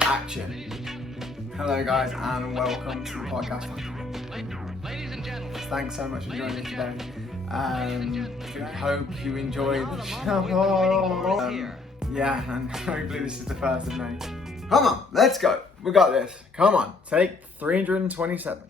Action. Hello guys and welcome to the podcast. Thanks so much for joining me today. I hope you enjoy the show. And hopefully this is the first of many. Come on, let's go. We got this. Come on, take 327.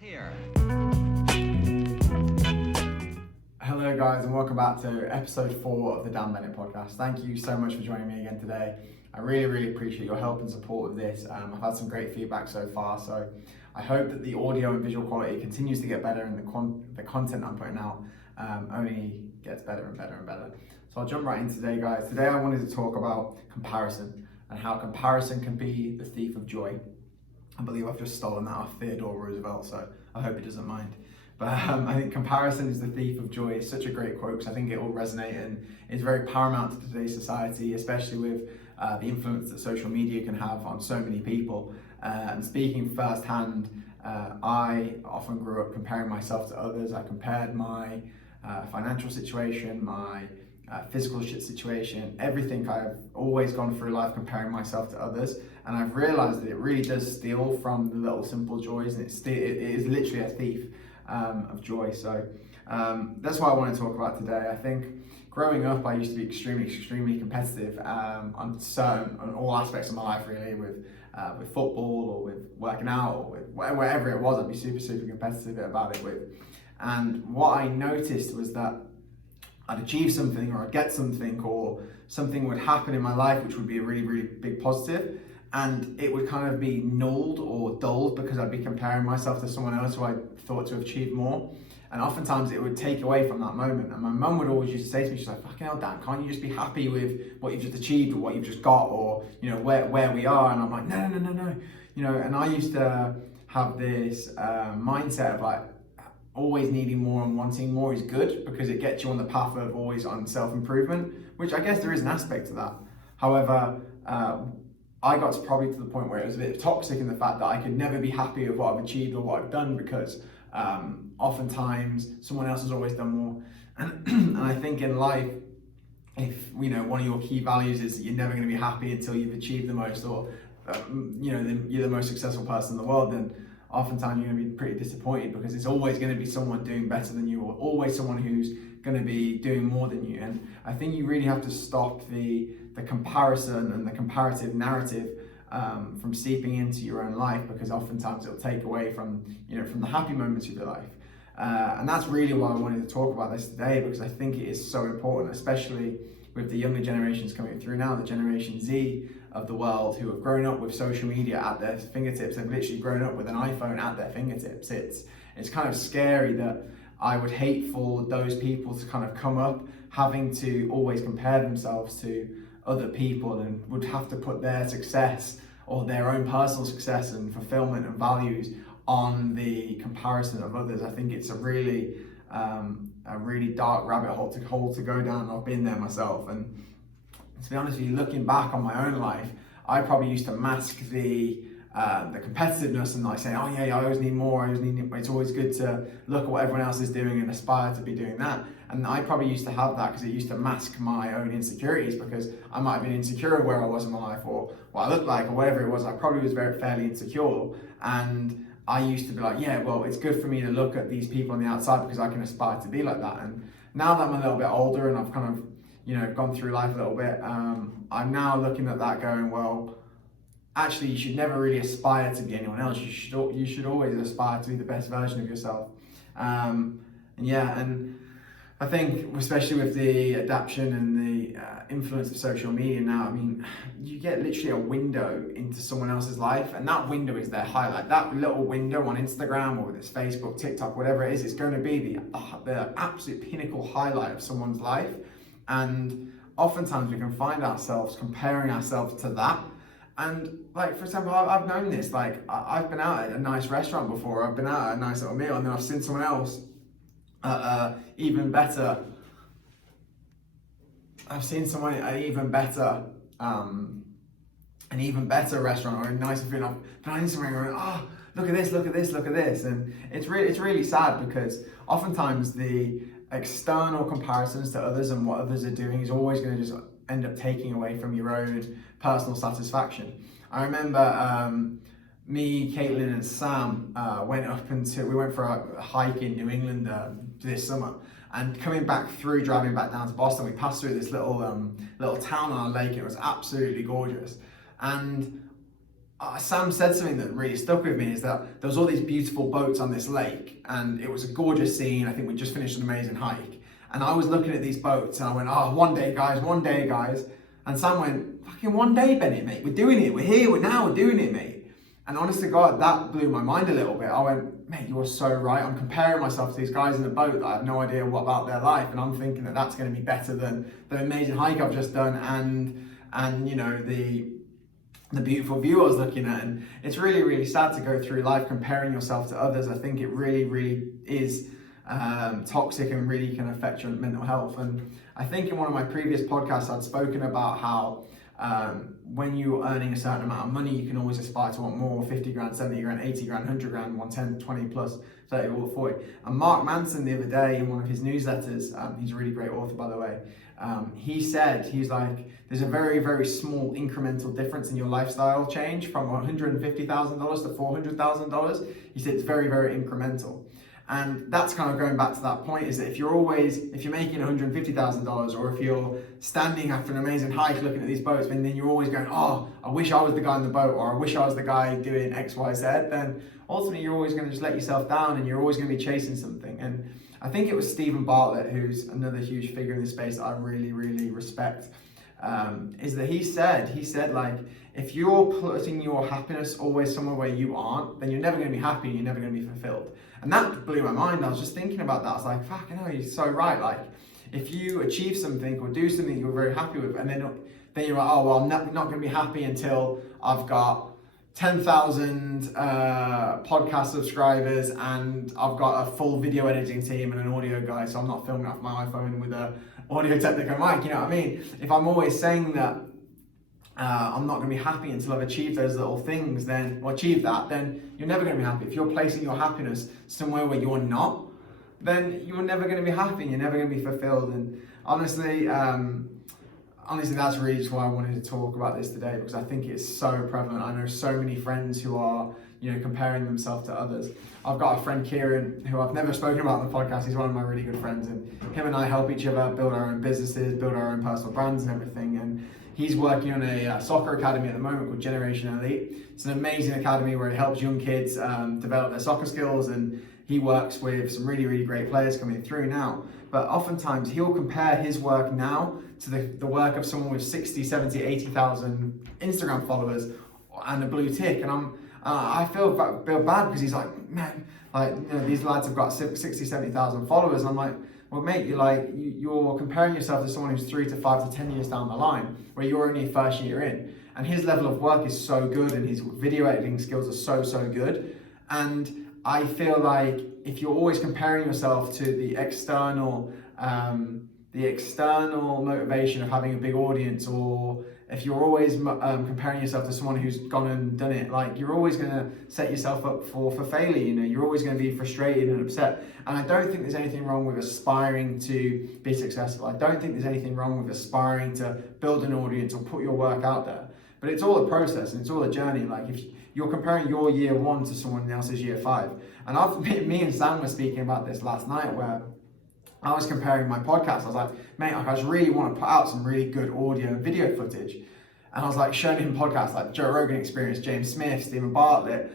Hello guys and welcome back to episode 4 of the Bennett podcast. Thank you so much for joining me again today. I really appreciate your help and support with this. I've had some great feedback so far, so I hope that the audio and visual quality continues to get better and the content I'm putting out only gets better and better and better. So I'll jump right in today, guys. Today I wanted to talk about comparison and how comparison can be the thief of joy. I believe I've just stolen that off Theodore Roosevelt, so I hope he doesn't mind. But I think comparison is the thief of joy. It's such a great quote because I think it will resonate and is very paramount to today's society, especially with the influence that social media can have on so many people. And speaking firsthand, I often grew up comparing myself to others. I compared my financial situation, my physical situation, everything. I've always gone through life comparing myself to others, and I've realized that it really does steal from the little simple joys, and it is literally a thief of joy. So that's what I want to talk about today. I think growing up, I used to be extremely competitive on all aspects of my life, really, with football or with working out or with whatever it was. I'd be super competitive about it with. And what I noticed was that I'd achieve something or I'd get something or something would happen in my life which would be a really big positive, and it would kind of be nulled or dulled because I'd be comparing myself to someone else who I thought to have achieved more. And oftentimes it would take away from that moment. And my mum would always used to say to me, she's like, fucking hell, Dan, can't you just be happy with what you've just achieved or what you've just got, or, you know, where we are? And I'm like, no. You know, and I used to have this mindset of like, always needing more and wanting more is good because it gets you on the path of always on self-improvement, which I guess there is an aspect to that. However, I got probably to the point where it was a bit toxic in the fact that I could never be happy with what I've achieved or what I've done because oftentimes someone else has always done more. And I think in life, if you know one of your key values is that you're never going to be happy until you've achieved the most, or you're the most successful person in the world, then oftentimes you're going to be pretty disappointed because it's always going to be someone doing better than you, or always someone who's going to be doing more than you. And I think you really have to stop the comparison and the comparative narrative from seeping into your own life, because oftentimes it'll take away from the happy moments of your life. And that's really why I wanted to talk about this today, because I think it is so important, especially with the younger generations coming through now, the Generation Z of the world, who have grown up with social media at their fingertips. They've literally grown up with an iPhone at their fingertips. It's kind of scary that I would hate for those people to kind of come up having to always compare themselves to other people and would have to put their success or their own personal success and fulfillment and values on the comparison of others. I think it's a really dark rabbit hole to go down. I've been there myself, and to be honest with you, looking back on my own life, I probably used to mask the competitiveness and like saying, oh yeah, I always need more, it's always good to look at what everyone else is doing and aspire to be doing that. And I probably used to have that because it used to mask my own insecurities, because I might have been insecure of where I was in my life or what I looked like or whatever it was. I probably was fairly insecure, and I used to be like, yeah, well, it's good for me to look at these people on the outside because I can aspire to be like that. And now that I'm a little bit older and I've kind of gone through life a little bit, I'm now looking at that going, well, actually, you should never really aspire to be anyone else. You should always aspire to be the best version of yourself. And I think, especially with the adaptation and the influence of social media now, I mean, you get literally a window into someone else's life, and that window is their highlight. That little window on Instagram or whether it's Facebook, TikTok, whatever it is, it's going to be the absolute pinnacle highlight of someone's life. And oftentimes we can find ourselves comparing ourselves to that. And like, for example, I've known this, like I've been out at a nice restaurant before, I've been out at a nice little meal, and then I've seen someone else even better. I've seen someone at an even better restaurant or a nicer food. But I'm Instagram going, oh, look at this, and it's really sad, because oftentimes the external comparisons to others and what others are doing is always going to just end up taking away from your own personal satisfaction. I remember me, Caitlin, and Sam we went for a hike in New England this summer. And coming back through, driving back down to Boston, we passed through this little town on a lake. It was absolutely gorgeous. And Sam said something that really stuck with me, is that there was all these beautiful boats on this lake, and it was a gorgeous scene. I think we just finished an amazing hike. And I was looking at these boats, and I went, oh, one day, guys. And Sam went, fucking one day, Bennett, mate. We're doing it. We're here. We're doing it, mate. And honest to God, that blew my mind a little bit. I went, mate, you are so right. I'm comparing myself to these guys in the boat that I have no idea what about their life. And I'm thinking that that's going to be better than the amazing hike I've just done and you know, the beautiful view I was looking at. And it's really, really sad to go through life comparing yourself to others. I think it really, really is toxic and really can affect your mental health. And I think in one of my previous podcasts, I'd spoken about how when you're earning a certain amount of money, you can always aspire to want more, 50 grand, 70 grand, 80 grand, 100 grand, 110, 20 plus, 30 or 40. And Mark Manson the other day in one of his newsletters, he's a really great author, by the way, he's like, there's a very, very small incremental difference in your lifestyle change from $150,000 to $400,000. He said it's very, very incremental. And that's kind of going back to that point, is that if you're making $150,000, or if you're standing after an amazing hike looking at these boats, and then you're always going, oh, I wish I was the guy in the boat, or I wish I was the guy doing X, Y, Z, then ultimately you're always going to just let yourself down, and you're always going to be chasing something. And I think it was Stephen Bartlett, who's another huge figure in this space that I really, really respect, is that he said like, if you're putting your happiness always somewhere where you aren't, then you're never going to be happy, you're never going to be fulfilled. And that blew my mind. I was just thinking about that. I was like, fuck, I know, you're so right. Like, if you achieve something or do something you're very happy with, and then you're like, oh, well, I'm not going to be happy until I've got 10,000 podcast subscribers and I've got a full video editing team and an audio guy, so I'm not filming off my iPhone with a Audio Technica mic, you know what I mean? If I'm always saying that I'm not going to be happy until I've achieved those little things, then you're never going to be happy. If you're placing your happiness somewhere where you're not, then you're never going to be happy, you're never going to be fulfilled. And honestly, that's really just why I wanted to talk about this today, because I think it's so prevalent. I know so many friends who are, you know, comparing themselves to others. I've got a friend, Kieran, who I've never spoken about on the podcast. He's one of my really good friends, and him and I help each other build our own businesses, build our own personal brands and everything. And he's working on a soccer academy at the moment called Generation Elite. It's an amazing academy where he helps young kids develop their soccer skills, and he works with some really, really great players coming through now. But oftentimes he'll compare his work now to the work of someone with 60, 70, 80,000 Instagram followers and a blue tick. And I feel bad because he's like, man, like, you know, these lads have got 60, 70,000 followers. And I'm like, well, mate, you're comparing yourself to someone who's 3 to 5 to 10 years down the line, where you're only first year in. And his level of work is so good, and his video editing skills are so good. And I feel like if you're always comparing yourself to the external motivation of having a big audience, or if you're always comparing yourself to someone who's gone and done it, like, you're always going to set yourself up for failure. You know, you're always going to be frustrated and upset. And I don't think there's anything wrong with aspiring to be successful. I don't think there's anything wrong with aspiring to build an audience or put your work out there. But it's all a process and it's all a journey. Like, if you're comparing your year 1 to someone else's year 5. And me and Sam were speaking about this last night, where I was comparing my podcast. I was like, mate, I just really want to put out some really good audio and video footage. And I was like showing him podcasts like Joe Rogan Experience, James Smith, Stephen Bartlett,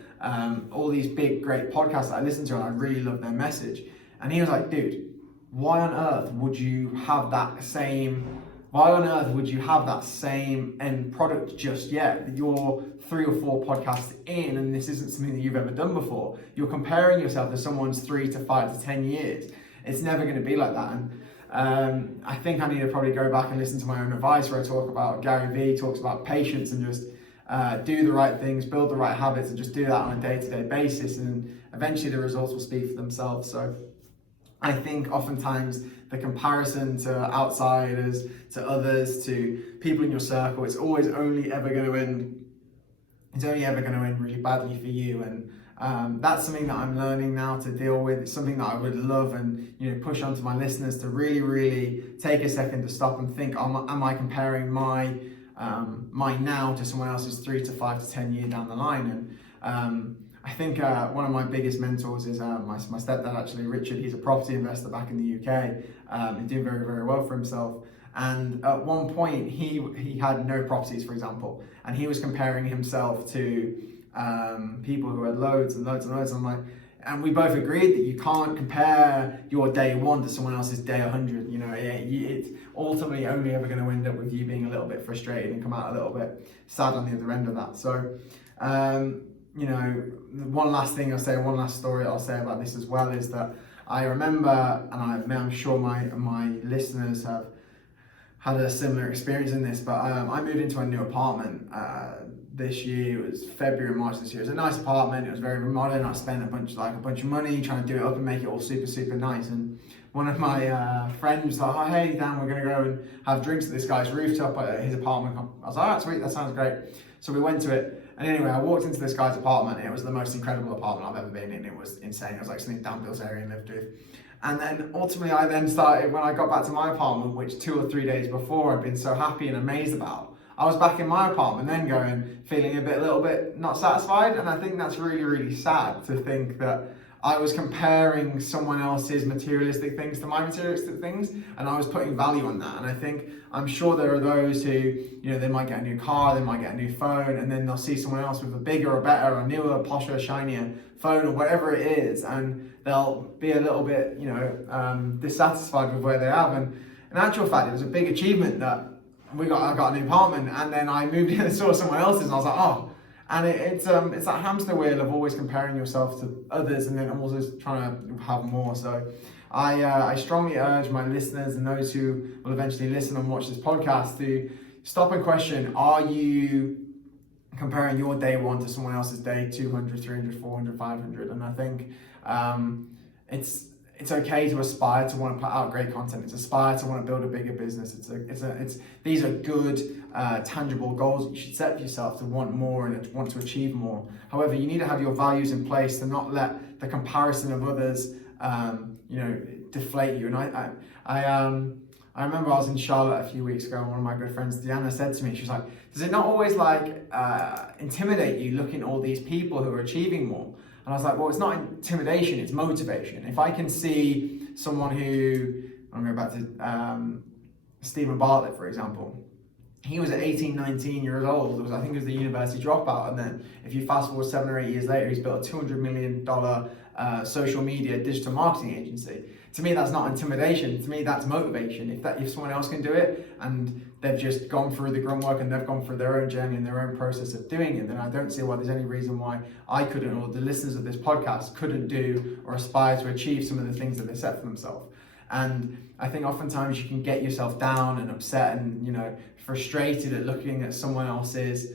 all these big, great podcasts that I listen to, and I really love their message. And he was like, dude, why on earth would you have that same end product just yet? You're 3 or 4 podcasts in, and this isn't something that you've ever done before. You're comparing yourself to someone's 3 to 5 to 10 years. It's never going to be like that. And I think I need to probably go back and listen to my own advice, where I talk about, Gary Vee talks about patience, and just do the right things, build the right habits, and just do that on a day-to-day basis, and eventually the results will speak for themselves. So I think oftentimes the comparison to outsiders, to others, to people in your circle, it's only ever going to end really badly for you. And that's something that I'm learning now to deal with. It's something that I would love and push onto my listeners to really take a second to stop and think, am I comparing my now to someone else's 3 to 5 to 10 year down the line? And I think one of my biggest mentors is my stepdad, actually, Richard. He's a property investor back in the UK, and doing very, very well for himself. And at one point, he had no properties, for example, and he was comparing himself to people who had loads and loads and loads. And we both agreed that you can't compare your day 1 to someone else's day 100. It's ultimately only ever going to end up with you being a little bit frustrated and come out a little bit sad on the other end of that. So, one last thing I'll say, one last story I'll say about this as well is that I remember, and I'm sure my listeners have had a similar experience in this, but I moved into a new apartment this year. It was February, March this year. It was a nice apartment. It was very modern. I spent a bunch of money trying to do it up and make it all super, super nice. And one of my friends was like, "Oh, hey Dan, we're gonna go and have drinks at this guy's rooftop at his apartment." I was like, "Oh, sweet, that sounds great." So we went to it. And anyway, I walked into this guy's apartment, and it was the most incredible apartment I've ever been in. It was insane. It was like something Dan Bilzerian lived with. And then ultimately I then started, when I got back to my apartment, which 2 or 3 days before I'd been so happy and amazed about, I was back in my apartment then feeling a little bit not satisfied. And I think that's really, really sad to think that I was comparing someone else's materialistic things to my materialistic things, and I was putting value on that. And I'm sure there are those who, they might get a new car, they might get a new phone, and then they'll see someone else with a bigger or better or newer, posher, shinier phone or whatever it is, and they'll be a little bit, dissatisfied with where they are. And in actual fact, it was a big achievement that I got an apartment, and then I moved in and saw someone else's, and I was like, oh. And it's that hamster wheel of always comparing yourself to others and then always trying to have more. So I strongly urge my listeners and those who will eventually listen and watch this podcast to stop and question, are you comparing your day 1 to someone else's day 200, 300, 400, 500? And I think it's okay to aspire to want to put out great content. It's aspire to want to build a bigger business. These are good, tangible goals that you should set for yourself to want more and to want to achieve more. However, you need to have your values in place to not let the comparison of others, deflate you. And I remember I was in Charlotte a few weeks ago, and one of my good friends, Deanna, said to me, she was like, does it not always intimidate you looking at all these people who are achieving more? And I was like, well, it's not intimidation, it's motivation. If I can see someone who, I'm going back to Stephen Bartlett, for example. He was at 18, 19 years old. I think he was the university dropout. And then if you fast forward 7 or 8 years later, he's built a $200 million social media digital marketing agency. To me, that's not intimidation. To me, that's motivation. If someone else can do it and they've just gone through the grunt work and they've gone through their own journey and their own process of doing it, then I don't see why there's any reason why I couldn't, or the listeners of this podcast couldn't do or aspire to achieve some of the things that they set for themselves. And I think oftentimes you can get yourself down and upset and frustrated at looking at someone else's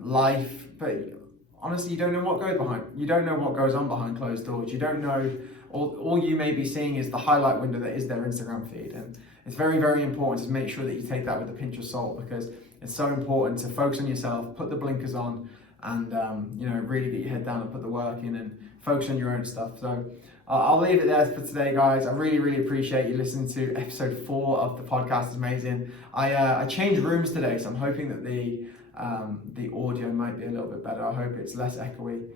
life, but honestly, you don't know what goes behind. You don't know what goes on behind closed doors. You don't know. All you may be seeing is the highlight window that is their Instagram feed, and it's very, very important to make sure that you take that with a pinch of salt, because it's so important to focus on yourself, put the blinkers on, and really get your head down and put the work in and focus on your own stuff. So I'll leave it there for today, guys. I really, really appreciate you listening to episode 4 of the podcast. It's amazing. I changed rooms today, so I'm hoping that the audio might be a little bit better. I hope it's less echoey.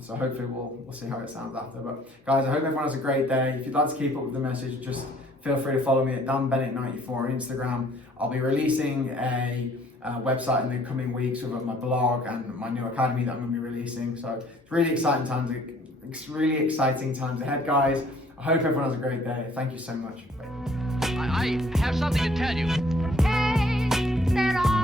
So hopefully we'll see how it sounds after. But guys, I hope everyone has a great day. If you'd like to keep up with the message, just feel free to follow me at danbennett94 on Instagram. I'll be releasing a website in the coming weeks with my blog and my new academy that I'm going to be releasing. So it's really exciting times. It's really exciting times ahead, guys. I hope everyone has a great day. Thank you so much. I have something to tell you. Hey, there are